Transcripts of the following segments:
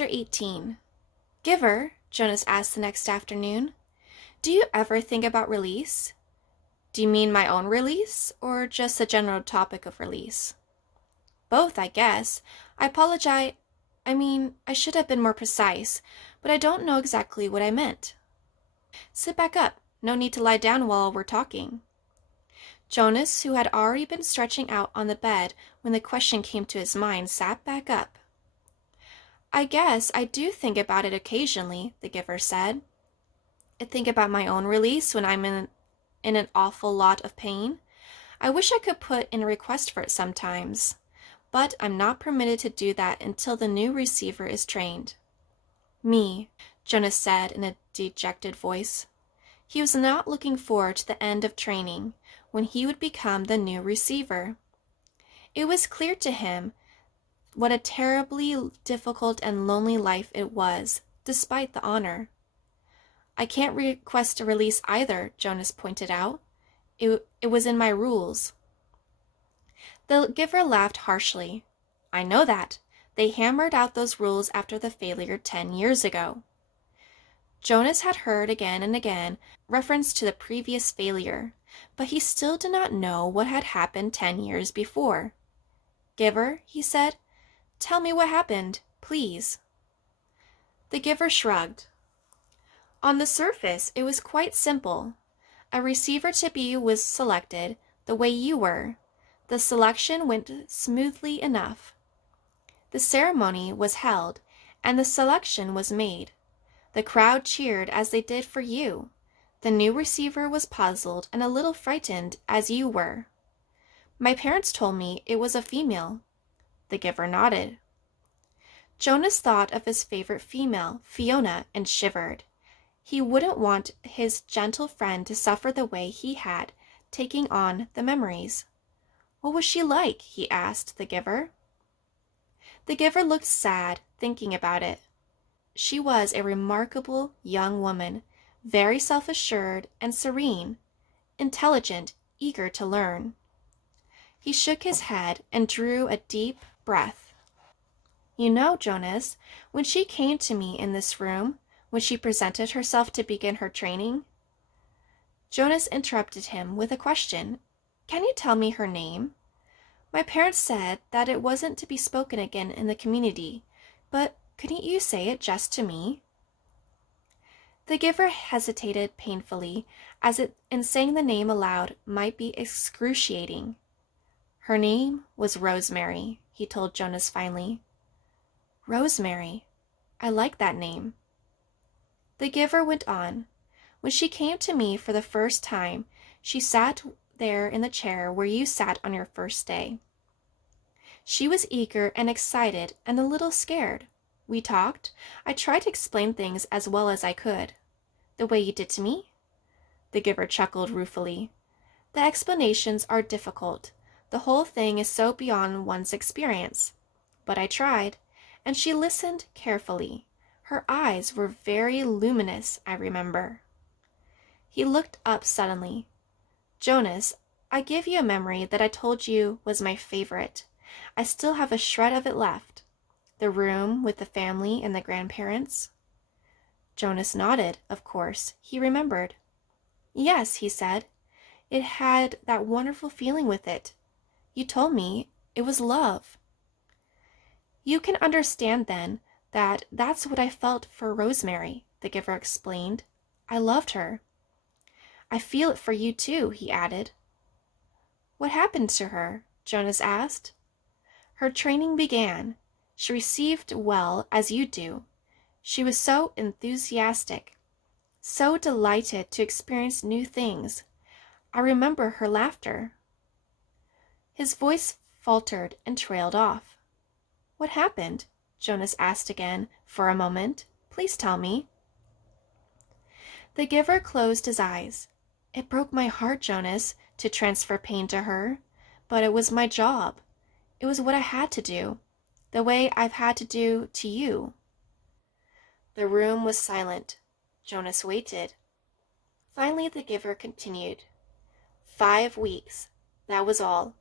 Chapter 18. Giver, Jonas asked the next afternoon, do you ever think about release? Do you mean my own release, or just the general topic of release? Both, I guess. I apologize. I should have been more precise, but I don't know exactly what I meant. Sit back up. No need to lie down while we're talking. Jonas, who had already been stretching out on the bed when the question came to his mind, sat back up. I guess I do think about it occasionally, the giver said. I think about my own release when I'm in an awful lot of pain. I wish I could put in a request for it sometimes, but I'm not permitted to do that until the new receiver is trained. Me, Jonas said in a dejected voice. He was not looking forward to the end of training, when he would become the new receiver. It was clear to him what a terribly difficult and lonely life it was, despite the honor. I can't request a release either, Jonas pointed out. It was in my rules. The giver laughed harshly. I know that. They hammered out those rules after the failure 10 years ago. Jonas had heard again and again reference to the previous failure, but he still did not know what had happened 10 years before. Giver, he said, tell me what happened, please. The giver shrugged. On the surface, it was quite simple. A receiver to be was selected, the way you were. The selection went smoothly enough. The ceremony was held, and the selection was made. The crowd cheered as they did for you. The new receiver was puzzled and a little frightened, as you were. My parents told me it was a female. The giver nodded. Jonas thought of his favorite female, Fiona, and shivered. He wouldn't want his gentle friend to suffer the way he had, taking on the memories. What was she like? He asked the giver. The giver looked sad, thinking about it. She was a remarkable young woman, very self-assured and serene, intelligent, eager to learn. He shook his head and drew a deep breath. You know, Jonas, when she came to me in this room, when she presented herself to begin her training. Jonas interrupted him with a question. Can you tell me her name? My parents said that it wasn't to be spoken again in the community, but couldn't you say it just to me? The giver hesitated painfully, as it in saying the name aloud might be excruciating. Her name was Rosemary, he told Jonas finally. Rosemary. I like that name. The giver went on. When she came to me for the first time, she sat there in the chair where you sat on your first day. She was eager and excited and a little scared. We talked. I tried to explain things as well as I could. The way you did to me? The giver chuckled ruefully. The explanations are difficult. The whole thing is so beyond one's experience. But I tried, and she listened carefully. Her eyes were very luminous, I remember. He looked up suddenly. Jonas, I give you a memory that I told you was my favorite. I still have a shred of it left. The room with the family and the grandparents. Jonas nodded, of course. He remembered. Yes, he said. It had that wonderful feeling with it. You told me it was love. You can understand, then, that that's what I felt for Rosemary, the giver explained. I loved her. I feel it for you too, he added. What happened to her? Jonas asked. Her training began. She received well, as you do. She was so enthusiastic, so delighted to experience new things. I remember her laughter. His voice faltered and trailed off. What happened? Jonas asked again, for a moment. Please tell me. The giver closed his eyes. It broke my heart, Jonas, to transfer pain to her, but it was my job. It was what I had to do, the way I've had to do to you. The room was silent. Jonas waited. Finally, the giver continued. 5 weeks. That was all.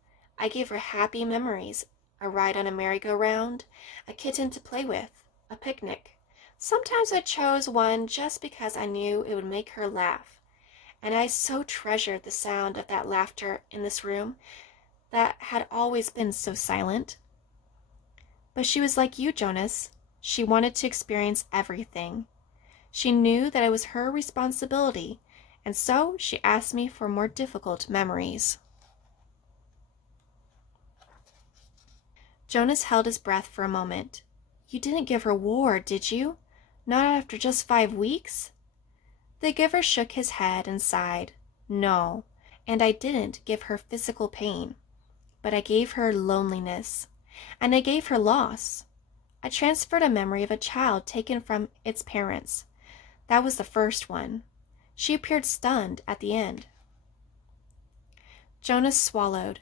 I gave her happy memories, a ride on a merry-go-round, a kitten to play with. A picnic. Sometimes I chose one just because I knew it would make her laugh, and I so treasured the sound of that laughter in this room that had always been so silent. But she was like you, Jonas. She wanted to experience everything. She knew that it was her responsibility, and so she asked me for more difficult memories. Jonas held his breath for a moment. You didn't give her war, did you? Not after just 5 weeks? The giver shook his head and sighed. No, and I didn't give her physical pain, but I gave her loneliness, and I gave her loss. I transferred a memory of a child taken from its parents. That was the first one. She appeared stunned at the end. Jonas swallowed.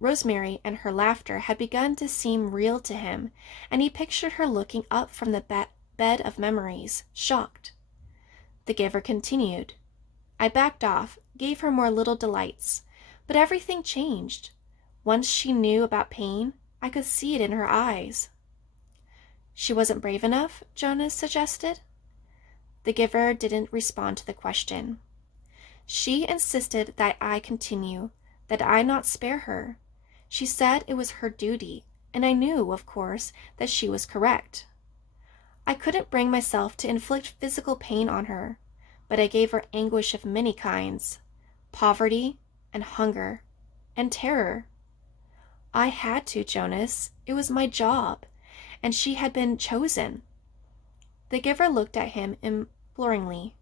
Rosemary and her laughter had begun to seem real to him, and he pictured her looking up from the bed of memories, shocked. The giver continued. I backed off, gave her more little delights, but everything changed. Once she knew about pain, I could see it in her eyes. She wasn't brave enough, Jonas suggested. The giver didn't respond to the question. She insisted that I continue, that I not spare her. She said it was her duty, and I knew, of course, that she was correct. I couldn't bring myself to inflict physical pain on her, but I gave her anguish of many kinds, poverty and hunger and terror. I had to, Jonas. It was my job, and she had been chosen. The giver looked at him imploringly.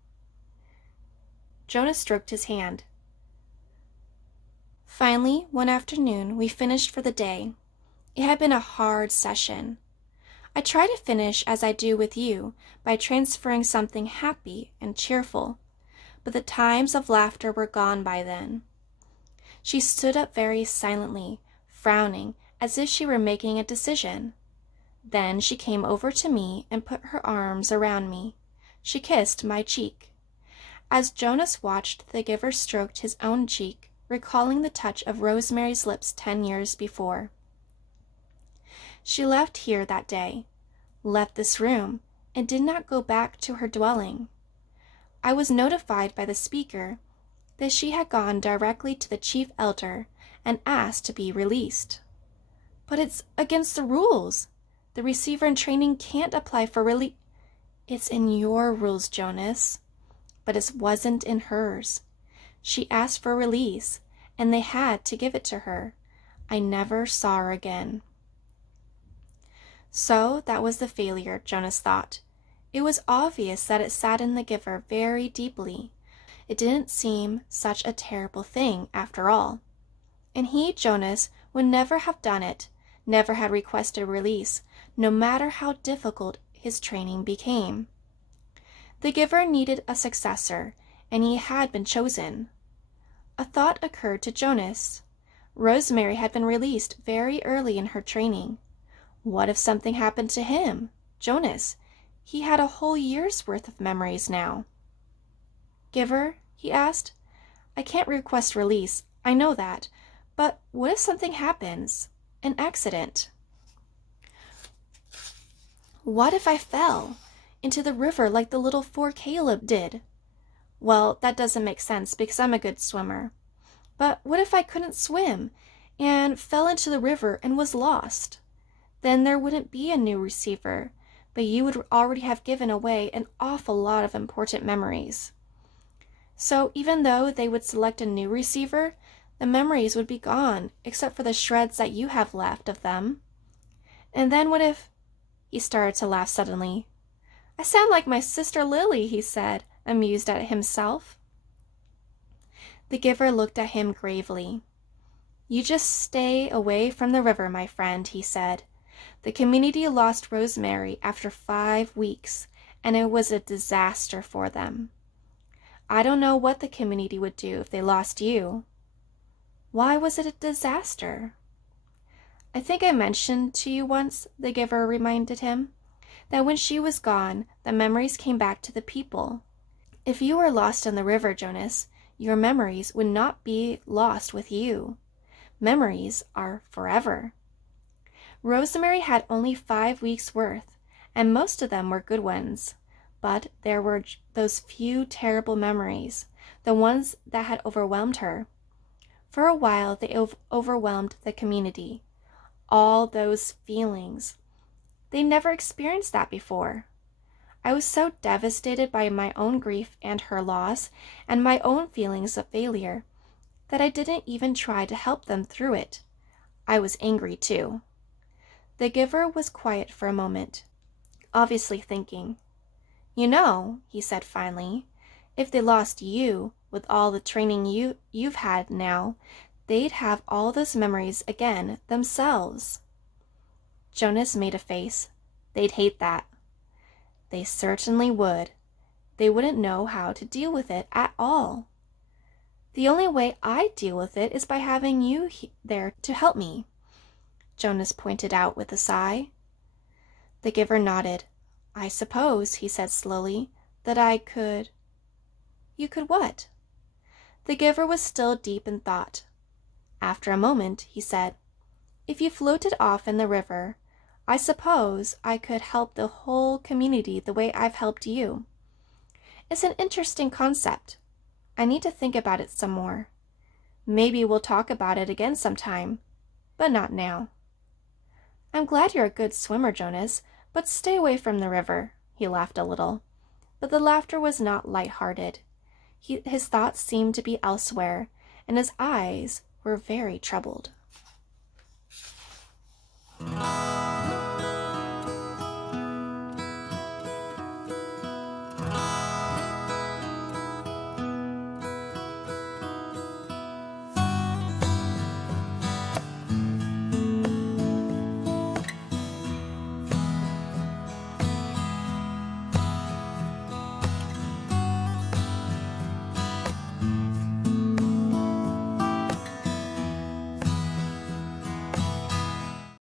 Jonas stroked his hand. Finally, one afternoon, we finished for the day. It had been a hard session. I try to finish as I do with you, by transferring something happy and cheerful, but the times of laughter were gone by then. She stood up very silently, frowning as if she were making a decision. Then she came over to me and put her arms around me. She kissed my cheek. As Jonas watched, the giver stroked his own cheek, recalling the touch of Rosemary's lips 10 years before. She left here that day, left this room, and did not go back to her dwelling. I was notified by the speaker that she had gone directly to the chief elder and asked to be released. But it's against the rules. The receiver in training can't apply for release. It's in your rules, Jonas, but it wasn't in hers. She asked for release, and they had to give it to her. I never saw her again. So that was the failure, Jonas thought. It was obvious that it saddened the giver very deeply. It didn't seem such a terrible thing after all. And he, Jonas, would never have done it, never had requested release, no matter how difficult his training became. The giver needed a successor, and he had been chosen. A thought occurred to Jonas. Rosemary had been released very early in her training. What if something happened to him, Jonas? He had a whole year's worth of memories now. Giver, he asked, I can't request release, I know that, but what if something happens? An accident? What if I fell into the river like the little 4 Caleb did? Well, that doesn't make sense because I'm a good swimmer. But what if I couldn't swim and fell into the river and was lost? Then there wouldn't be a new receiver, but you would already have given away an awful lot of important memories. So even though they would select a new receiver, the memories would be gone, except for the shreds that you have left of them. And then what if... He started to laugh suddenly. I sound like my sister Lily, he said, amused at himself. The giver looked at him gravely. You just stay away from the river, my friend, he said. The community lost Rosemary after 5 weeks, and it was a disaster for them. I don't know what the community would do if they lost you. Why was it a disaster? I think I mentioned to you once, the giver reminded him, that when she was gone, the memories came back to the people. If you were lost in the river, Jonas, your memories would not be lost with you. Memories are forever. Rosemary had only 5 weeks' worth, and most of them were good ones. But there were those few terrible memories, the ones that had overwhelmed her. For a while, they overwhelmed the community. All those feelings. They never experienced that before. I was so devastated by my own grief and her loss, and my own feelings of failure, that I didn't even try to help them through it. I was angry too. The giver was quiet for a moment, obviously thinking. You know, he said finally, if they lost you, with all the training you've had now, they'd have all those memories again themselves. Jonas made a face. They'd hate that. They certainly would. They wouldn't know how to deal with it at all. The only way I deal with it is by having you there to help me, Jonas pointed out with a sigh. The giver nodded. I suppose, he said slowly, that I could... You could what? The giver was still deep in thought. After a moment, he said, if you floated off in the river, I suppose I could help the whole community the way I've helped you. It's an interesting concept. I need to think about it some more. Maybe we'll talk about it again sometime, but not now. I'm glad you're a good swimmer, Jonas, but stay away from the river. He laughed a little, but the laughter was not light-hearted. His thoughts seemed to be elsewhere, and his eyes were very troubled.